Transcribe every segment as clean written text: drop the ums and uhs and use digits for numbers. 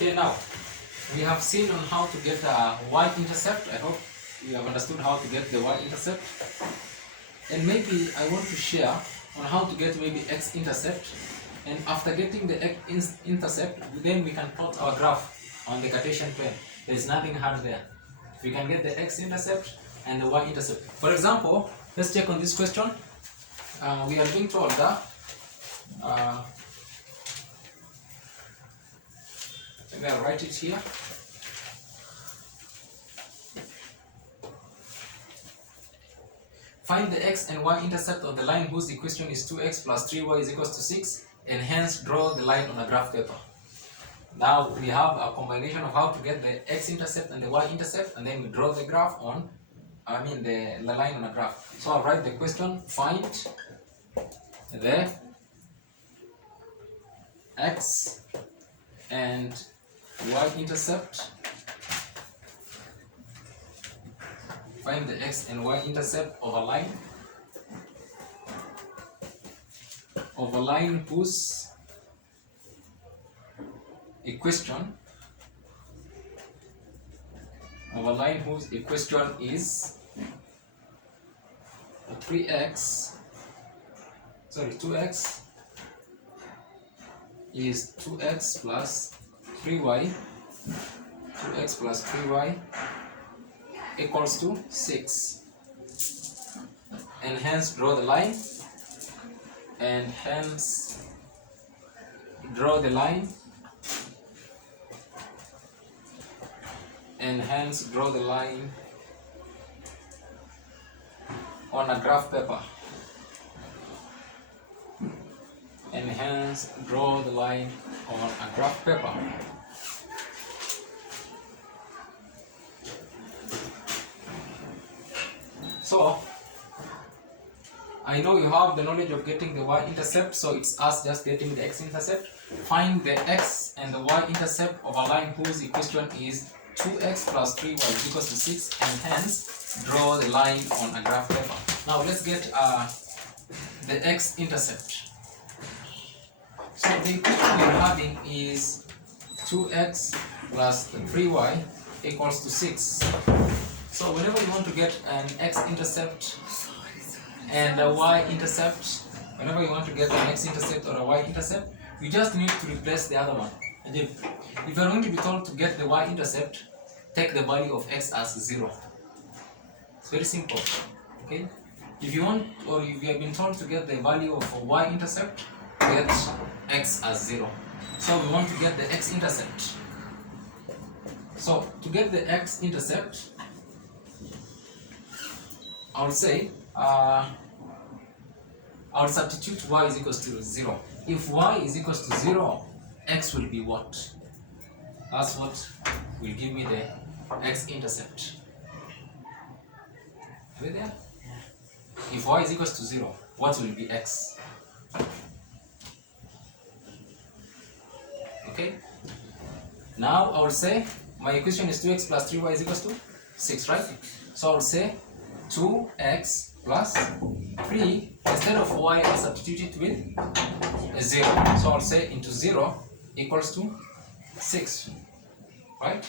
Okay, now we have seen on how to get a y-intercept. I hope you have understood how to get the y-intercept. And maybe I want to share on how to get maybe x-intercept. And after getting the x-intercept, then we can plot our graph on the Cartesian plane. There is nothing hard there. If we can get the x-intercept and the y-intercept. For example, let's check on this question. We are being told that I'm going to write it here. Find the x and y intercept of the line whose equation is 2x plus 3y is equals to 6, and hence draw the line on a graph paper. Now we have a combination of how to get the x-intercept and the y-intercept, and then we draw the graph on, the line on a graph. So I'll write the question, find the x and y-intercept. Find the x and y-intercept of a line whose equation is 2x is 2x plus 3y equals to 6, and hence draw the line, on a graph paper, So I know you have the knowledge of getting the y-intercept, so it's us just getting the x-intercept. Find the x and the y-intercept of a line whose equation is 2x plus 3y is equals to 6, and hence draw the line on a graph paper. Now let's get the x-intercept. So the equation we're having is 2x plus 3y equals to 6. So whenever you want to get an x-intercept and a y-intercept, whenever you want to get an x-intercept or a y-intercept, you just need to replace the other one. And if you are going to be told to get the y-intercept, take the value of x as 0. It's very simple. Okay? If you want, or if you have been told to get the value of a y-intercept, get x as 0. So we want to get the x-intercept. So to get the x-intercept, I would say I'll substitute y is equals to 0. If y is equals to 0, x will be what? That's what will give me the x-intercept. Are we there? If y is equals to 0, what will be x? Okay? Now I will say my equation is 2x plus 3y is equals to 6, right? So I will say 2x plus 3, instead of y, I'll substitute it with a 0. So I'll say into 0 equals to 6, right?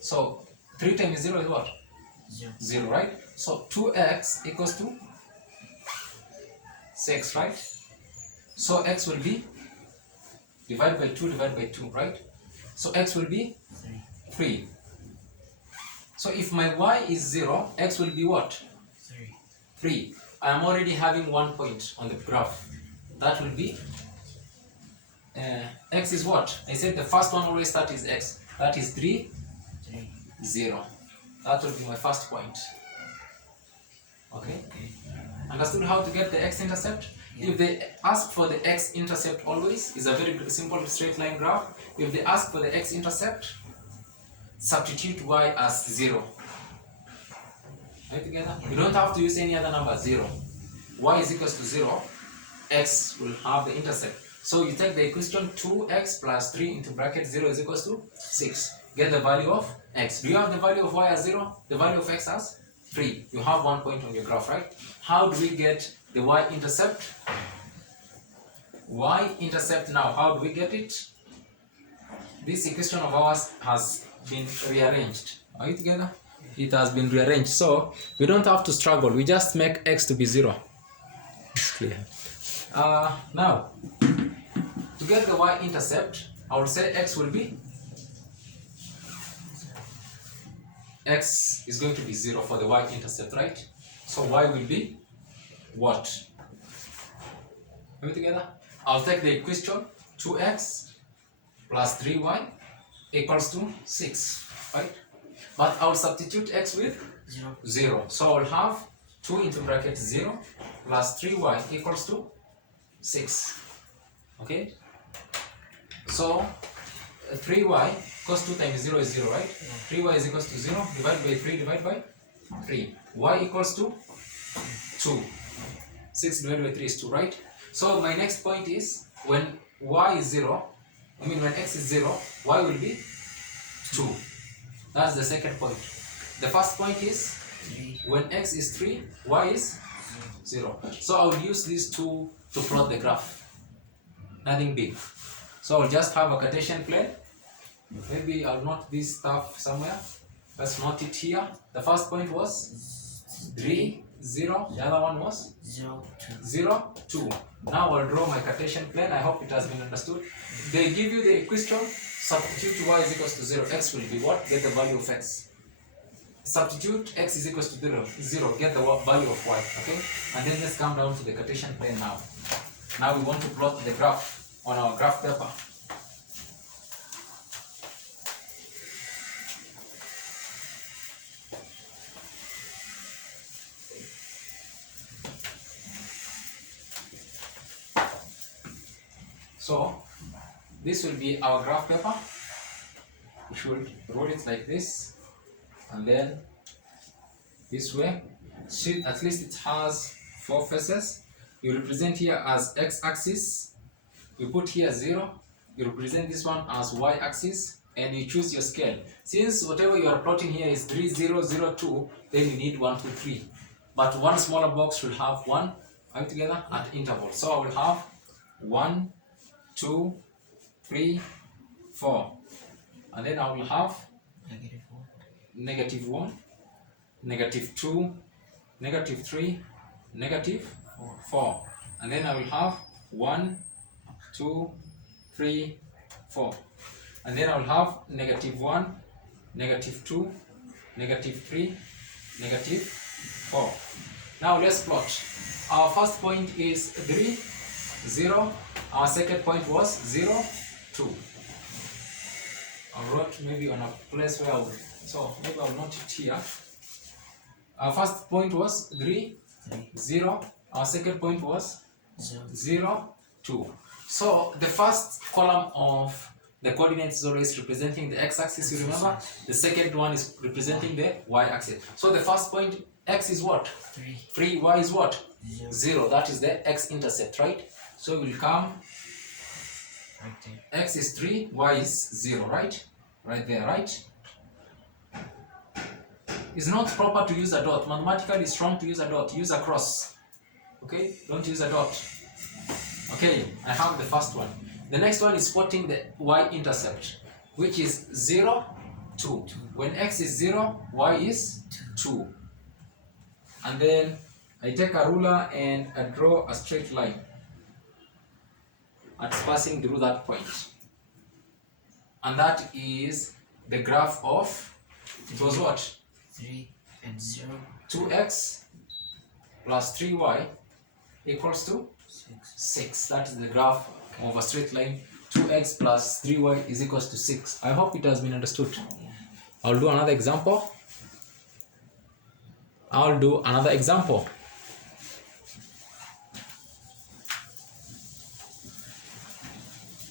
So 3 times 0 is what? 0, right? So 2x equals to 6, right? So x will be divided by 2 divided by 2, right? So x will be 3. So if my y is 0, x will be what? 3. I am already having 1 point on the graph. That will be x is what? I said the first one always start is x. That is 3, 0. That will be my first point. Okay? Understood how to get the x-intercept? If they ask for the x-intercept always, is a very simple straight line graph. If they ask for the x-intercept, substitute y as 0. Right together? You don't have to use any other number, 0. Y is equals to 0, x will have the intercept. So you take the equation 2x plus 3 into bracket 0 is equals to 6. Get the value of x. Do you have the value of y as 0? The value of x as 3. You have 1 point on your graph, right? How do we get the y-intercept? Y-intercept now, how do we get it? this equation of ours has been rearranged. Are you together? It has been rearranged, so we don't have to struggle. We just make x to be 0. It's clear. Now, to get the y-intercept, I will say x will be, x is going to be 0 for the y-intercept, right? So y will be what? Are we together? I'll take the equation 2x plus 3y equals to 6, right? But I'll substitute x with 0. So I'll have 2 into bracket 0 plus 3y equals to 6. Okay? So 3y because 2 times 0 is 0, right? 3y is equals to 0, divided by 3, divided by 3. Y equals to 2. 6 divided by 3 is 2, right? So my next point is, when y is 0, when x is 0, y will be 2. That's the second point. The first point is, when x is 3, y is 0. So I will use these two to plot the graph. Nothing big. So I'll just have a Cartesian plane. Maybe I'll note this stuff somewhere. Let's note it here. The first point was 3, 0. The other one was 0, 2. 0, 2. Now I'll draw my Cartesian plane. I hope it has been understood. They give you the equation. Substitute y is equals to 0. X will be what? Get the value of x. Substitute x is equals to 0. Get the value of y. Okay? And then let's come down to the Cartesian plane now. Now we want to plot the graph on our graph paper. So this will be our graph paper. We should roll it like this, and then this way. At least it has 4 faces. You represent here as x-axis. You put here 0. You represent this one as y-axis, and you choose your scale. Since whatever you are plotting here is 3, 0, 0, 2, then you need 1, 2, 3. But one smaller box should have 1, right, together at intervals. So I will have 1, 2, 3, 4, and then I will have negative 1, negative 2, negative 3, negative 4, and then I will have 1, 2, 3, 4, and then I will have negative 1, negative 2, negative 3, negative 4. Now let's plot. Our first point is 3, 0. Our second point was 0, 2. I wrote maybe on a place where I will, so maybe I'll note it here. Our first point was 3, 0. Our second point was 0, 2. So the first column of the coordinates is always representing the x-axis, you remember? The second one is representing the y-axis. So the first point, x is what? 3. Y is what? 0. That is the x-intercept, right? So we will come, Right there. x is 3, y is 0, right? Right there, right? It's not proper to use a dot. Mathematically, it's wrong to use a dot. Use a cross. Okay? Don't use a dot. Okay, I have the first one. The next one is spotting the y-intercept, which is 0, 2. When x is 0, y is 2. And then I take a ruler and I draw a straight line. It's passing through that point. And that is the graph of, it was what? 3 and 0. 2x plus 3y equals to 6. That is the graph of a straight line. 2x plus 3y is equals to 6. I hope it has been understood. I'll do another example.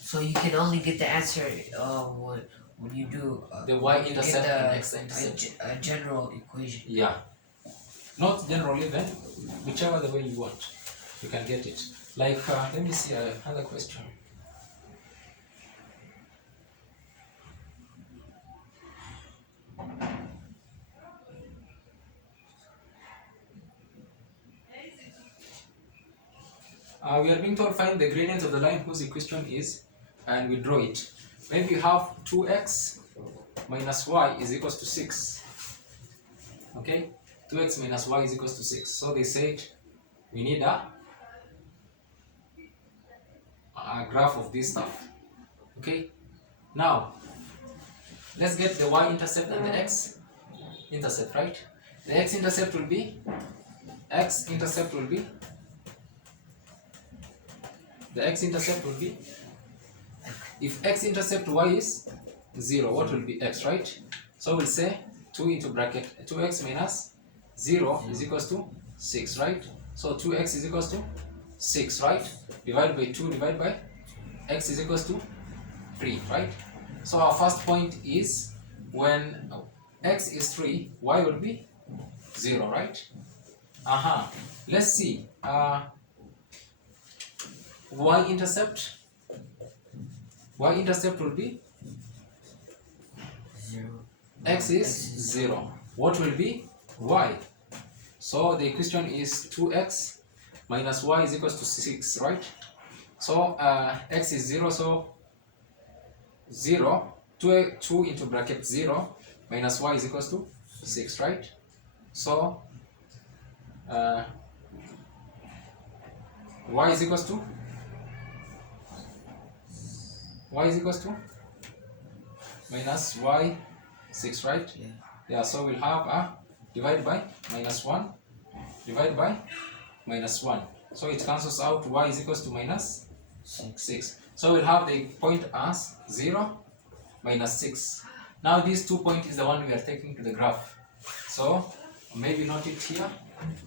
So you can only get the answer when you do The y-intercept and x-intercept. a general equation. Yeah. Not general even, whichever the way you want, you can get it. Like, let me see another question. We are being told find the gradient of the line whose equation is, and we draw it. maybe you have 2x minus y is equals to 6. Okay, 2x minus y is equals to 6. So they said we need a graph of this stuff. Okay, now let's get the y-intercept and the x-intercept, right? The x-intercept will be if x-intercept y is 0, what will be x, right? So we'll say 2 into bracket 2x minus 0 is equals to 6, right? So 2x is equals to 6, right? Divided by 2 divided by x is equals to 3, right? So our first point is when x is 3, y will be 0, right? Let's see. Y-intercept will be 0. x is 0. What will be y? So the equation is 2x minus y is equals to 6, right? So x is 0, so 0, 2 into bracket 0 minus y is equals to 6, right? So y is equals to minus y 6, right? Yeah, so we'll have a divide by minus 1 divided by minus 1. So it cancels out, y is equals to minus 6. So we'll have the point as 0 minus 6. Now this 2 point is the one we are taking to the graph. So maybe note it here.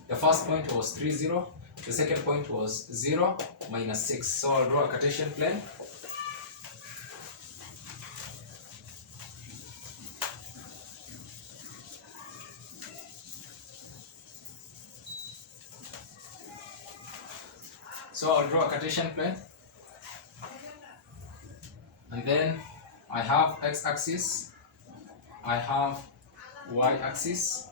The first point was 3, 0. The second point was 0 minus 6. So I'll draw a Cartesian plane. So I'll draw a Cartesian plane, and then I have x-axis, I have y-axis.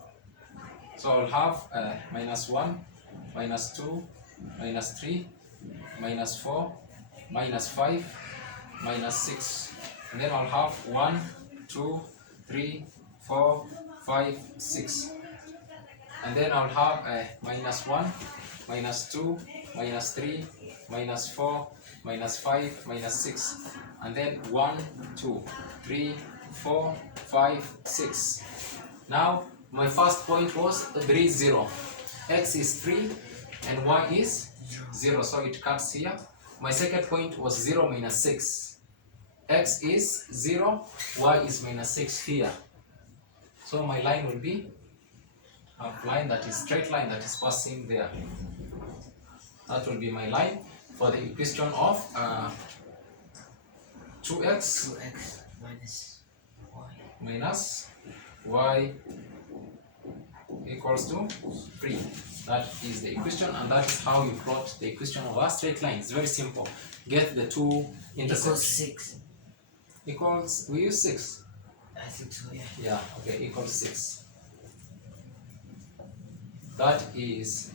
So I'll have minus 1, minus 2, minus 3, minus 4, minus 5, minus 6. And then I'll have 1, 2, 3, 4, 5, 6. And then I'll have minus 1, minus 2, minus 3, minus 4, minus 5, minus 6. And then 1, 2, 3, 4, 5, 6. Now my first point was 3, 0. X is 3 and y is 0, so it cuts here. My second point was 0 minus 6. X is 0, y is minus 6 here. So my line will be a line that is straight line that is passing there. That will be my line for the equation of 2x minus y equals to 3. That is the equation, and that is how you plot the equation of a straight line. It's very simple. Get the two intercepts. Equals 6. We use 6. I think so, yeah. Yeah, okay, equals 6. That is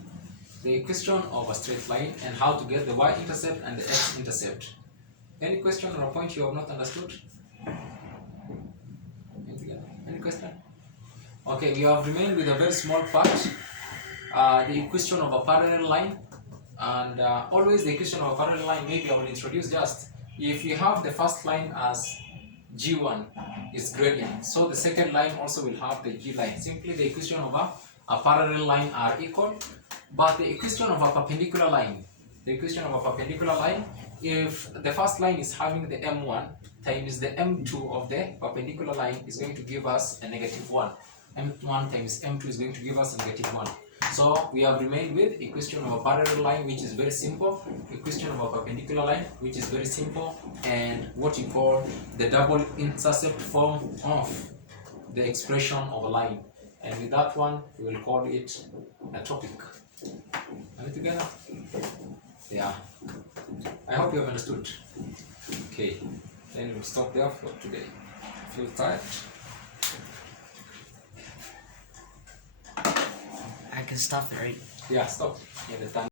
the equation of a straight line and how to get the y-intercept and the x-intercept. Any question or a point you have not understood? Any question? Okay, we have remained with a very small part, the equation of a parallel line. And always the equation of a parallel line, maybe I will introduce just, if you have the first line as g1 is gradient, so the second line also will have the g line. Simply the equation of a parallel line are equal, but the equation of a perpendicular line, if the first line is having the m1 times the m2 of the perpendicular line is going to give us a -1. m1 times m2 is going to give us a -1. So we have remained with equation of a parallel line, which is very simple, equation of a perpendicular line, which is very simple, and what you call the double intercept form of the expression of a line. And with that one, we will call it a topic. Are we together? Yeah. I hope you have understood. Okay. Then we'll stop there for today. Feel tired? I can stop it, right? Yeah, stop. Yeah, the time.